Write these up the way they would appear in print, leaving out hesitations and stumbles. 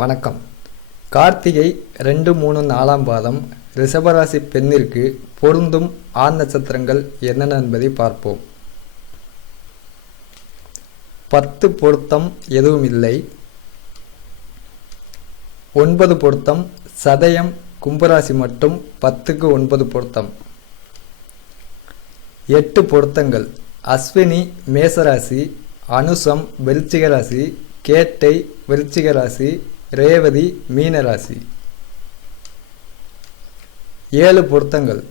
வணக்கம். கார்த்திகை 2, 3, 4ஆம் பாதம் ரிஷபராசி பெண்ணிற்கு பொருந்தும் ஆண் நட்சத்திரங்கள் என்னென்ன என்பதை பார்ப்போம். 10 பொருத்தம் எதுவும் இல்லை. 9 பொருத்தம் சதயம் கும்பராசி மட்டும் 10க்கு 9 பொருத்தம். 8 பொருத்தங்கள் அஸ்வினி மேசராசி, அனுசம் விருச்சிக ராசி, கேட்டை விருச்சிக ராசி, ரேவதி மீனராசி. 7 பொருத்தங்கள்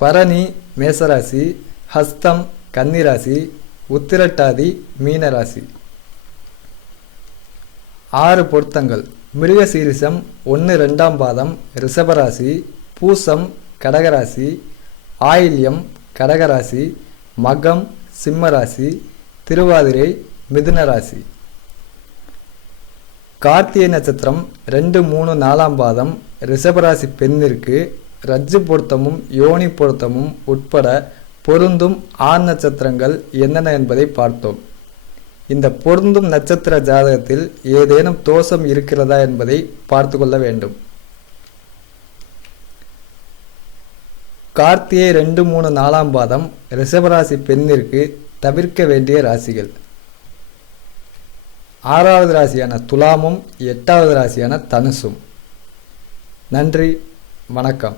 பரணி மேசராசி, ஹஸ்தம் கன்னிராசி, உத்திரட்டாதி மீனராசி. 6 பொருத்தங்கள் மிருகசீரிசம் 1, 2ஆம் பாதம் ரிஷபராசி, பூசம் கடகராசி, ஆயில்யம் கடகராசி, மகம் சிம்மராசி, திருவாதிரை மிதுனராசி. கார்த்திகை நட்சத்திரம் 2, 3, 4ஆம் பாதம் ரிஷபராசி பெண்ணிற்கு ரஜ்ஜு பொருத்தமும் யோனி பொருத்தமும் உட்பட பொருந்தும் ஆண் நட்சத்திரங்கள் என்னென்ன என்பதை பார்த்தோம். இந்த பொருந்தும் நட்சத்திர ஜாதகத்தில் ஏதேனும் தோஷம் இருக்கிறதா என்பதை பார்த்து கொள்ள வேண்டும். கார்த்திகை 2, 3, 4ஆம் பாதம் ரிஷபராசி பெண்ணிற்கு தவிர்க்க வேண்டிய ராசிகள்: 6வது ராசியான துலாமும் 8வது ராசியான தனுசும். நன்றி, வணக்கம்.